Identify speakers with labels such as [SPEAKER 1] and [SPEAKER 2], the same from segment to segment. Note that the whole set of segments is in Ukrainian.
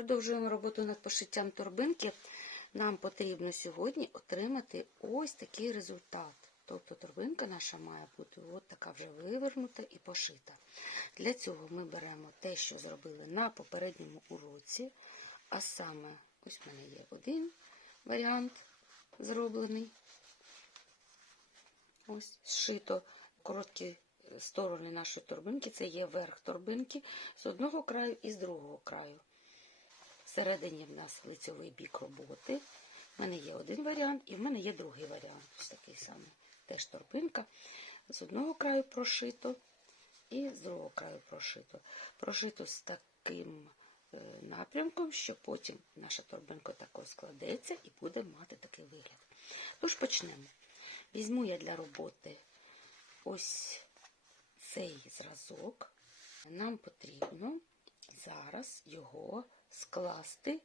[SPEAKER 1] Продовжуємо роботу над пошиттям торбинки. Нам потрібно сьогодні отримати ось такий результат. Тобто торбинка наша має бути от така вже вивернута і пошита. Для цього ми беремо те, що зробили на попередньому уроці. А саме, ось в мене є один варіант зроблений. Ось зшито короткі сторони нашої торбинки. Це є верх торбинки з одного краю і з другого краю. Всередині в нас лицьовий бік роботи. У мене є один варіант, і в мене є другий варіант. Ось такий самий. Теж торбинка. З одного краю прошито і з другого краю прошито. Прошито з таким е, напрямком, що потім наша торбинка також складеться і буде мати такий вигляд. Тож почнемо. Візьму я для роботи ось цей зразок. Нам потрібно зараз його скласти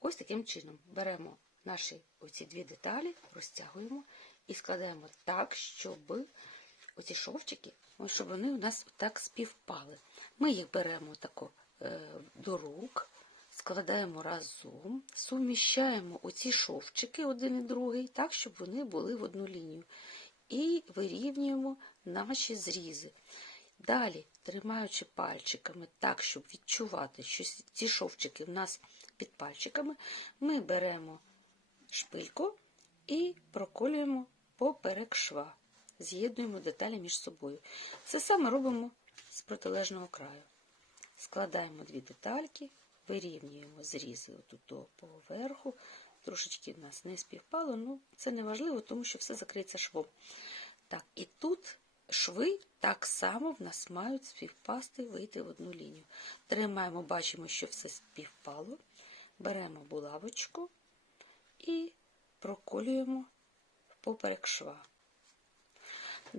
[SPEAKER 1] ось таким чином. Беремо наші оці дві деталі, розтягуємо і складаємо так, щоб оці шовчики, щоб вони у нас так співпали. Ми їх беремо тако е, до рук, складаємо разом, суміщаємо оці шовчики один і другий, так, щоб вони були в одну лінію. І вирівнюємо наші зрізи. Далі, тримаючи пальчиками так, щоб відчувати, що ці шовчики в нас під пальчиками, ми беремо шпильку і проколюємо поперек шва. З'єднуємо деталі між собою. Це саме робимо з протилежного краю. Складаємо дві детальки, вирівнюємо зрізи отут поверху. Трошечки в нас не співпало, ну це не важливо, тому що все закриється швом. Так, і тут шви так само в нас мають співпасти, вийти в одну лінію. Тримаємо, бачимо, що все співпало. Беремо булавочку і проколюємо поперек шва.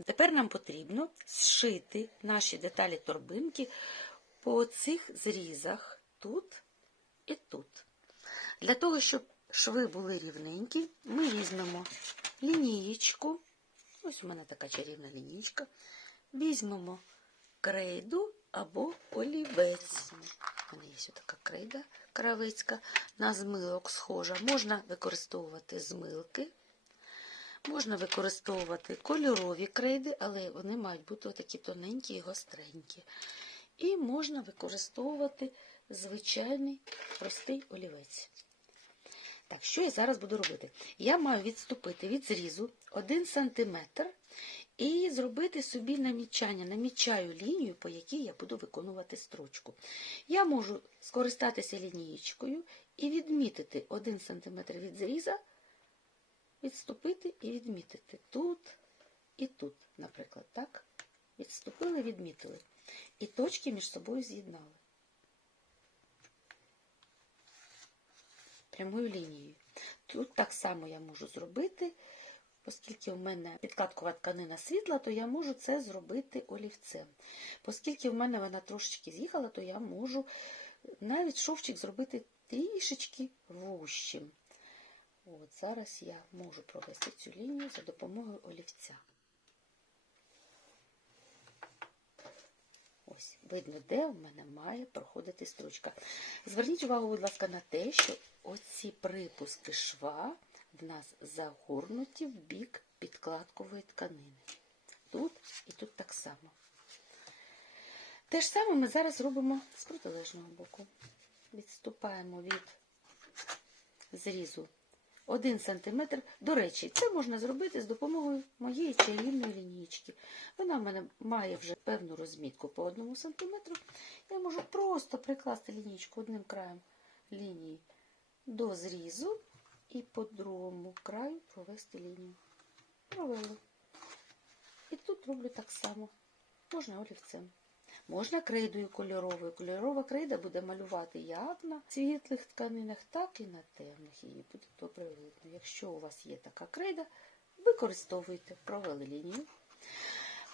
[SPEAKER 1] Тепер нам потрібно зшити наші деталі торбинки по цих зрізах тут і тут. Для того, щоб шви були рівненькі, ми візьмемо лінієчку. Ось у мене така чарівна лінійка. Візьмемо крейду або олівець. У мене є ось така крейда кравицька, на змилок схожа. Можна використовувати змилки, можна використовувати кольорові крейди, але вони мають бути такі тоненькі і гостренькі. І можна використовувати звичайний простий олівець. Так, що я зараз буду робити? Я маю відступити від зрізу 1 см і зробити собі намічання. Намічаю лінію, по якій я буду виконувати строчку. Я можу скористатися лінієчкою і відмітити 1 см від зріза, відступити і відмітити тут і тут, наприклад. так? Відступили, відмітили. І точки між собою з'єднали. Прямою лінією. Тут так само я можу зробити, оскільки в мене підкаткова тканина світла, то я можу це зробити олівцем. Оскільки в мене вона трошечки з'їхала, то я можу навіть шовчик зробити трішечки вущим. От Зараз я можу провести цю лінію за допомогою олівця. Ось, видно, де в мене має проходити строчка. Зверніть увагу, будь ласка, на те, що оці припуски шва в нас загорнуті в бік підкладкової тканини. Тут і тут так само. Те ж саме ми зараз робимо з протилежного боку. Відступаємо від зрізу 1 см. До речі, це можна зробити з допомогою моєї чарівної лінійки. Вона в мене має вже певну розмітку по 1 см. Я можу просто прикласти лінійку одним краєм лінії до зрізу і по другому краю провести лінію. Провели. І тут роблю так само. Можна олівцем. Можна крейдою кольоровою. Кольорова крейда буде малювати як на світлих тканинах, так і на темних. Її буде добре видно. Якщо у вас є така крейда, використовуйте, провели лінію.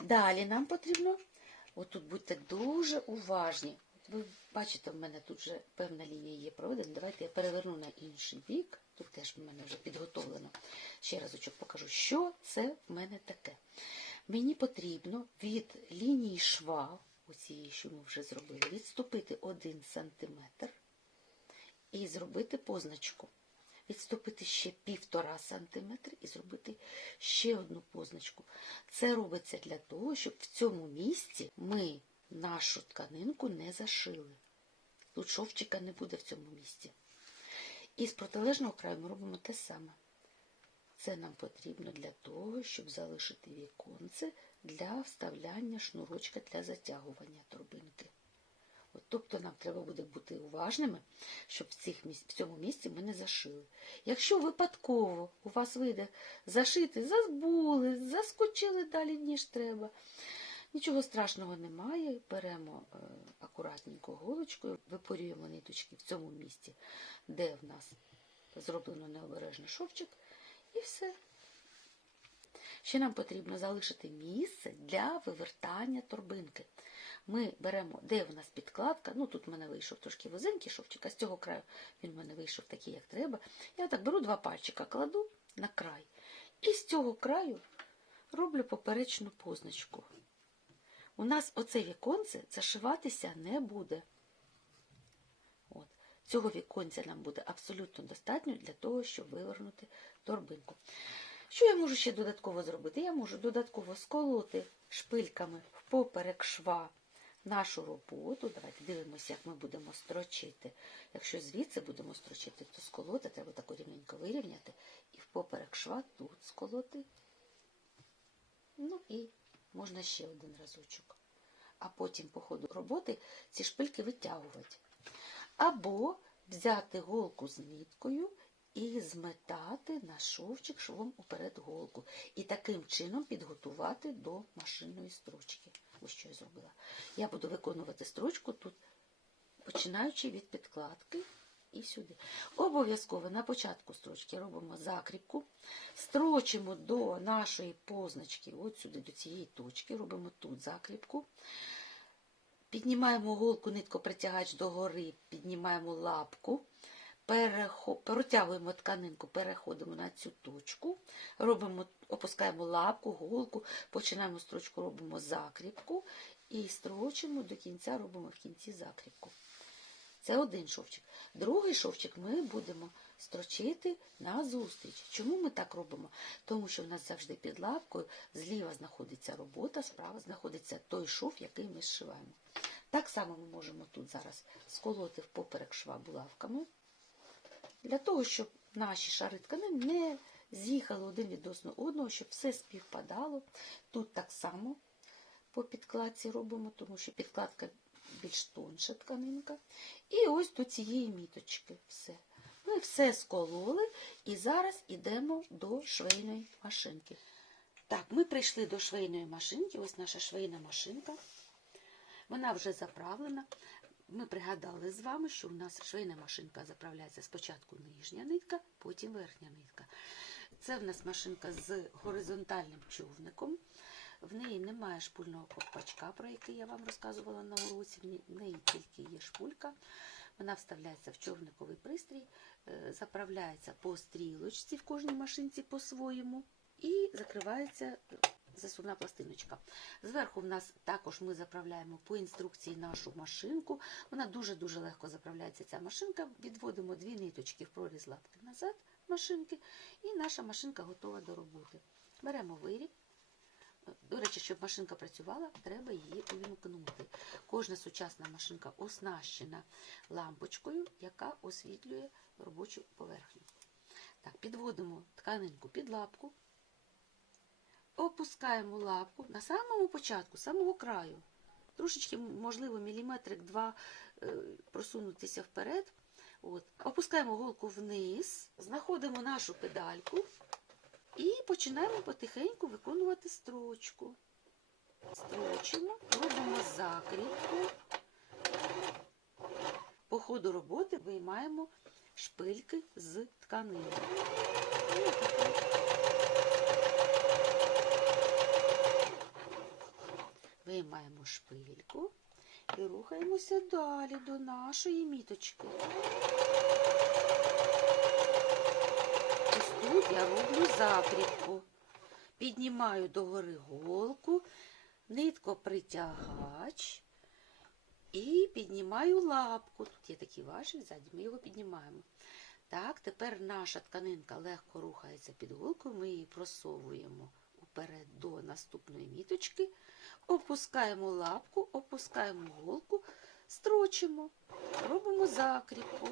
[SPEAKER 1] Далі нам потрібно, отут будьте дуже уважні. Ви бачите, в мене тут вже певна лінія є проведена. Давайте я переверну на інший бік. Тут теж в мене вже підготовлено. Ще разочок покажу, що це в мене таке. Мені потрібно від лінії шва, оцієї, що ми вже зробили, відступити 1 см і зробити позначку. Відступити ще півтора сантиметри і зробити ще одну позначку. Це робиться для того, щоб в цьому місці ми нашу тканинку не зашили. Тут шовчика не буде в цьому місці. І з протилежного краю ми робимо те саме. Це нам потрібно для того, щоб залишити віконце для вставляння шнурочка для затягування торбинки. От, тобто нам треба буде бути уважними, щоб в, цих в цьому місці ми не зашили. Якщо випадково у вас вийде зашити, забули, заскочили далі, ніж треба. Нічого страшного немає. Беремо е, акуратненько голочкою, випорюємо ниточки в цьому місці, де в нас зроблено необережно шовчик, і все. Ще нам потрібно залишити місце для вивертання торбинки. Ми беремо, де в нас підкладка, ну тут в мене вийшов трошки вузенький шовчик, а з цього краю він в мене вийшов такий, як треба. Я так беру два пальчика, кладу на край. І з цього краю роблю поперечну позначку. У нас оце віконце зашиватися не буде. От. Цього віконця нам буде абсолютно достатньо для того, щоб вивернути торбинку. Що я можу ще додатково зробити? Я можу додатково сколоти шпильками впоперек шва нашу роботу. Давайте дивимося, як ми будемо строчити. Якщо звідси будемо строчити, то сколоти треба так рівненько вирівняти і впоперек шва тут сколоти. Ну і можна ще один разочок. А потім по ходу роботи ці шпильки витягувати. Або взяти голку з ниткою і зметати на шовчик швом уперед голку. І таким чином підготувати до машинної строчки. Ось що я зробила. Я буду виконувати строчку тут, починаючи від підкладки і сюди. Обов'язково на початку строчки робимо закріпку, строчимо до нашої позначки, от сюди, до цієї точки, робимо тут закріпку. Піднімаємо голку, ниткопритягач догори, піднімаємо лапку, перехо... протягуємо тканинку, переходимо на цю точку, робимо, опускаємо лапку, голку, починаємо строчку, робимо закріпку і строчимо до кінця, робимо в кінці закріпку. Це один шовчик. Другий шовчик ми будемо строчити на зустріч. Чому ми так робимо? Тому що в нас завжди під лапкою зліва знаходиться робота, справа знаходиться той шов, який ми зшиваємо. Так само ми можемо тут зараз сколоти впоперек шва булавками, для того, щоб наші шари тканин не з'їхали один відносно одного, щоб все співпадало. Тут так само по підкладці робимо, тому що підкладка більш тонша тканинка. І ось до цієї міточки все. Ми все скололи і зараз йдемо до швейної машинки. Так, ми прийшли до швейної машинки. Ось наша швейна машинка. Вона вже заправлена. Ми пригадали з вами, що у нас швейна машинка заправляється спочатку нижня нитка, потім верхня нитка. Це в нас машинка з горизонтальним човником. В неї немає шпульного ковпачка, про який я вам розказувала на уроці. В неї тільки є шпулька. Вона вставляється в човниковий пристрій, е, заправляється по стрілочці в кожній машинці по-своєму і закривається засувна пластиночка. Зверху в нас також ми заправляємо по інструкції нашу машинку. Вона дуже-дуже легко заправляється ця машинка. Відводимо дві ниточки в проріз лапки назад машинки, і наша машинка готова до роботи. Беремо виріб. До речі, щоб машинка працювала, треба її увімкнути. Кожна сучасна машинка оснащена лампочкою, яка освітлює робочу поверхню. Так, Підводимо тканинку під лапку, опускаємо лапку на самому початку, самого краю. Трошечки, можливо, міліметрик два е, просунутися вперед. От. Опускаємо голку вниз, знаходимо нашу педальку. І починаємо потихеньку виконувати строчку. Строчимо, робимо закріпку. По ходу роботи виймаємо шпильки з тканини. Виймаємо шпильку і рухаємося далі до нашої міточки. Ось тут я роблю закріпку. Піднімаю догори голку, нитко притягач І піднімаю лапку. Тут є такий важіль ззаді, ми його піднімаємо. Так, тепер наша тканинка легко рухається під голкою, ми її просовуємо уперед до наступної міточки, опускаємо лапку, опускаємо голку, строчимо, робимо закріпку.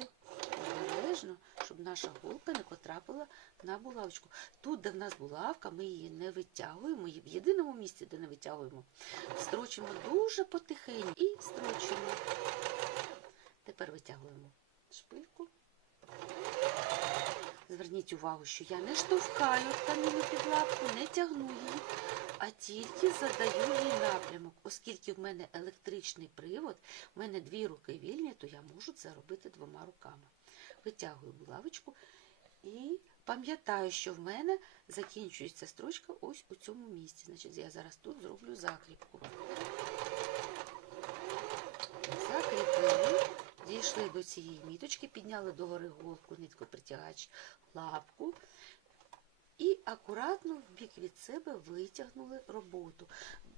[SPEAKER 1] Обережно, щоб наша голка не потрапила на булавочку. Тут, де в нас булавка, ми її не витягуємо, і в єдиному місці, де не витягуємо, строчимо дуже потихеньку і строчимо. Тепер витягуємо шпильку. Зверніть увагу, що я не штовхаю тканину під лапку, не тягну її, а тільки задаю їй напрямок. Оскільки в мене електричний привод, в мене дві руки вільні, то я можу це робити двома руками. Витягую булавочку і пам'ятаю, що в мене закінчується строчка ось у цьому місці. Значить, я зараз тут зроблю закріпку. Закріпили. Дійшли до цієї міточки, підняли догори голку, нитку притягач, лапку і акуратно в бік від себе витягнули роботу.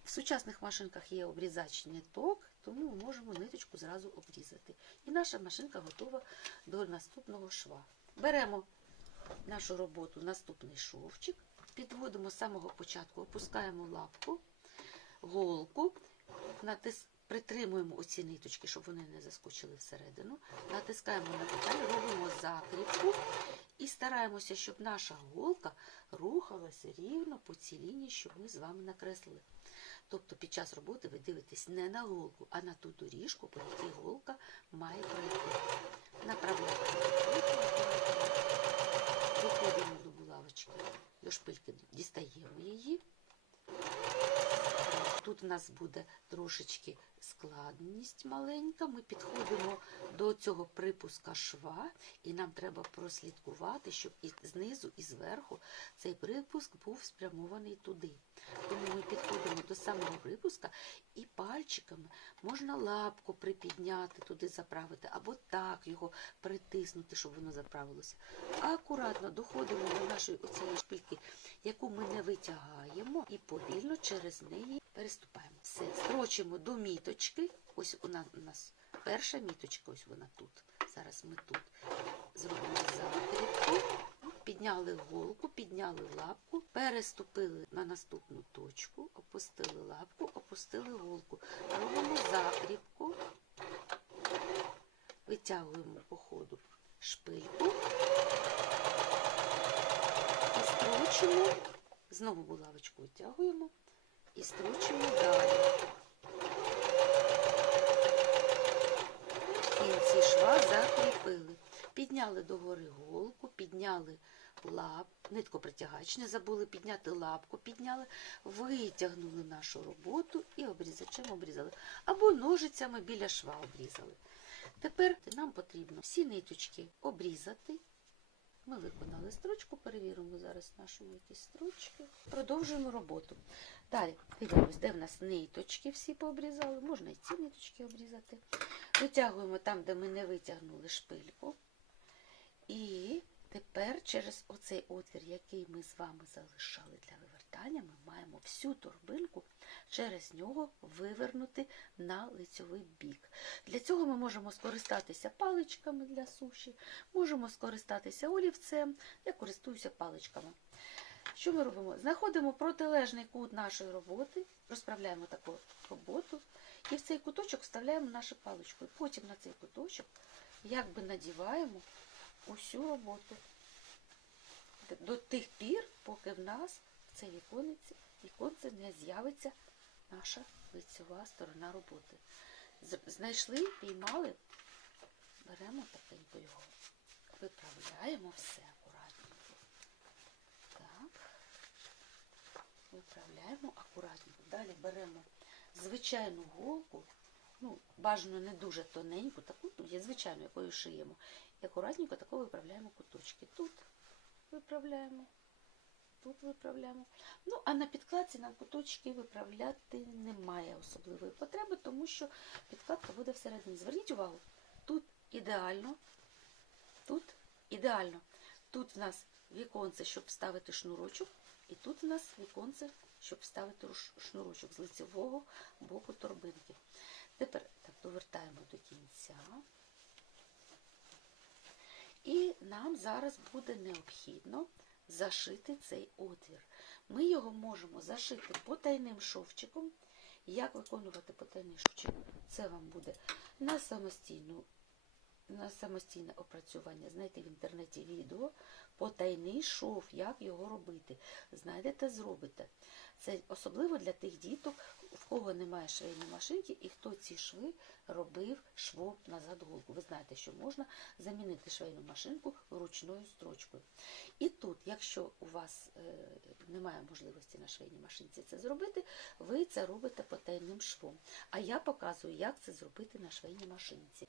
[SPEAKER 1] В сучасних машинках є обрізачний ток, тому ми можемо ниточку зразу обрізати. І наша машинка готова до наступного шва. Беремо нашу роботу, наступний шовчик, підводимо з самого початку, опускаємо лапку, голку, натис... притримуємо оці ниточки, щоб вони не заскочили всередину, натискаємо на педаль, робимо закріпку і стараємося, щоб наша голка рухалася рівно по цій лінії, що ми з вами накреслили. Тобто під час роботи ви дивитесь не на голку, а на ту доріжку, по якій голка має пройти. Направляємо. Доходимо до булавочки, до шпильки, дістаємо її. Тут у нас буде трошечки складність маленька. Ми підходимо до цього припуска шва, і нам треба прослідкувати, щоб і знизу, і зверху цей припуск був спрямований туди. Тому ми підходимо до самого припуска і пальчиками можна лапку припідняти, туди заправити, або так його притиснути, щоб воно заправилося. Акуратно доходимо до нашої оцієї шпильки, яку ми не витягаємо, і повільно через неї переступаємо. Все, строчимо до міточки. Ось вона у нас перша міточка, ось вона тут. Зараз ми тут зробимо закріпку. Підняли голку, підняли лапку, переступили на наступну точку, опустили лапку, опустили голку. Робимо закріпку, витягуємо по ходу шпильку і строчимо, знову булавочку витягуємо і строчимо далі. Кінці шва закріпили. Підняли догори голку, підняли лап, нитку притягач, не забули підняти лапку, підняли, витягнули нашу роботу і обрізачем обрізали. Або ножицями біля шва обрізали. Тепер нам потрібно всі ниточки обрізати. Ми виконали строчку, перевіримо зараз нашу якісь строчки. Продовжуємо роботу. Далі дивимось, де в нас ниточки всі пообрізали. Можна і ці ниточки обрізати. Витягуємо там, де ми не витягнули шпильку. І тепер через оцей отвір, який ми з вами залишали для вивертання, ми маємо всю торбинку через нього вивернути на лицьовий бік. Для цього ми можемо скористатися паличками для суші, можемо скористатися олівцем. Я користуюся паличками. Що ми робимо? Знаходимо протилежний кут нашої роботи, розправляємо таку роботу, і в цей куточок вставляємо нашу паличку. І потім на цей куточок якби надіваємо усю роботу до тих пір, поки в нас в цей віконці, віконце не з'явиться наша лицьова сторона роботи. Знайшли, піймали, беремо такенько його, виправляємо все акуратненько. Так, виправляємо акуратненько. Далі беремо звичайну голку, ну, бажано не дуже тоненьку, таку ну, є звичайну, якою шиємо. І акуратненько тако виправляємо куточки. Тут виправляємо, тут виправляємо. Ну, а на підкладці нам куточки виправляти немає особливої потреби, тому що підкладка буде всередині. Зверніть увагу, тут ідеально, тут ідеально. Тут в нас віконце, щоб вставити шнурочок, і тут в нас віконце, щоб вставити шнурочок з лицевого боку торбинки. Тепер так, довертаємо до кінця. І нам зараз буде необхідно зашити цей отвір. Ми його можемо зашити потайним шовчиком. Як виконувати потайний шовчик? Це вам буде на самостійну. На самостійне опрацювання знайти в інтернеті відео потайний шов, як його робити. Знайдете, зробите. Це особливо для тих діток, в кого немає швейної машинки і хто ці шви робив швом назад голку. Ви знаєте, що можна замінити швейну машинку ручною строчкою. І тут, якщо у вас е, немає можливості на швейній машинці це зробити, ви це робите потайним швом. А я показую, як це зробити на швейній машинці.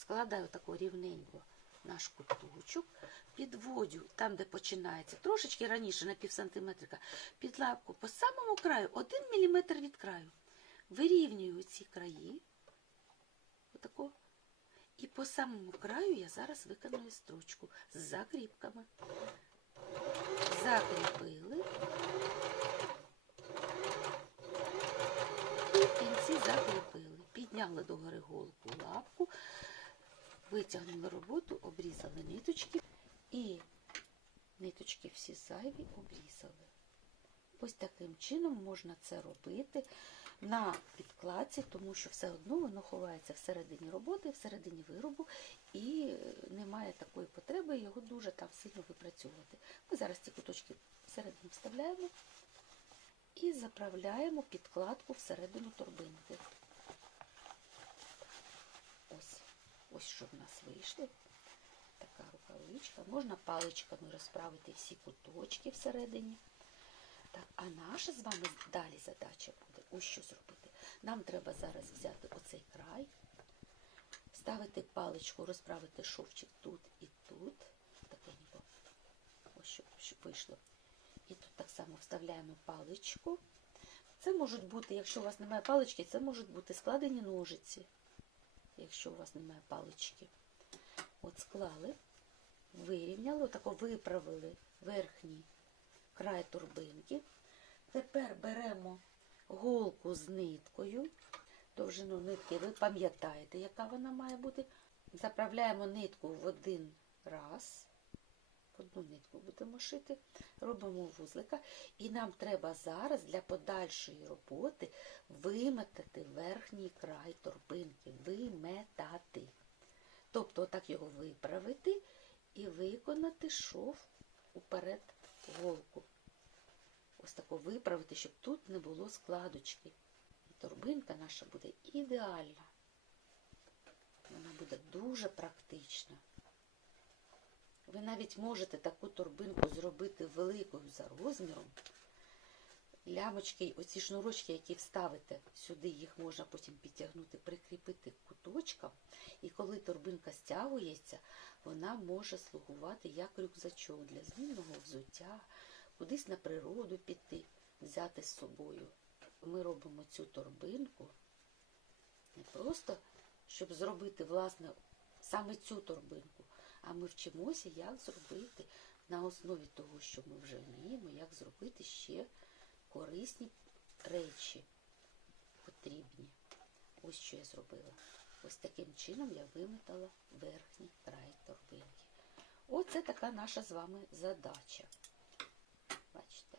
[SPEAKER 1] Складаю таку рівненько наш куточок, підводю там, де починається, трошечки раніше, на пів сантиметрика, під лапку по самому краю, один міліметр від краю. Вирівнюю ці краї. Отако. І по самому краю я зараз виконую строчку з закріпками. Закріпили. І в кінці закріпили. Підняли догори голку лапку, витягнули роботу, обрізали ниточки і ниточки всі зайві обрізали. Ось таким чином можна це робити на підкладці, тому що все одно воно ховається всередині роботи, всередині виробу, і немає такої потреби його дуже там сильно випрацьовувати. Ми зараз ці куточки всередину вставляємо і заправляємо підкладку всередину торбинки. Ось, що в нас вийшло. Така рукавичка. Можна паличками розправити всі куточки всередині. Так, а наша з вами далі задача буде ось що зробити. Нам треба зараз взяти оцей край, вставити паличку, розправити шовчик тут і тут. Такенько. Ось щоб, щоб вийшло. І тут так само вставляємо паличку. Це можуть бути, якщо у вас немає палички, це можуть бути складені ножиці, якщо у вас немає палички. От склали, вирівняли, отако виправили верхній край торбинки. Тепер беремо голку з ниткою. Довжину нитки ви пам'ятаєте, яка вона має бути. Заправляємо нитку в один раз. Одну нитку будемо шити, робимо вузлика. І нам треба зараз для подальшої роботи виметати верхній край торбинки. Тобто, отак його виправити і виконати шов уперед голку. Ось тако виправити, щоб тут не було складочки. І торбинка наша буде ідеальна. Вона буде дуже практична. Ви навіть можете таку торбинку зробити великою за розміром. Лямочки, оці шнурочки, які вставите сюди, їх можна потім підтягнути, прикріпити куточком. І коли торбинка стягується, вона може слугувати як рюкзачок для змінного взуття, кудись на природу піти, взяти з собою. Ми робимо цю торбинку не просто, щоб зробити, власне, саме цю торбинку, а ми вчимося, як зробити на основі того, що ми вже вміємо, як зробити ще корисні речі потрібні. Ось що я зробила. Ось таким чином я виметала верхній край торбинки. Оце така наша з вами задача. Бачите?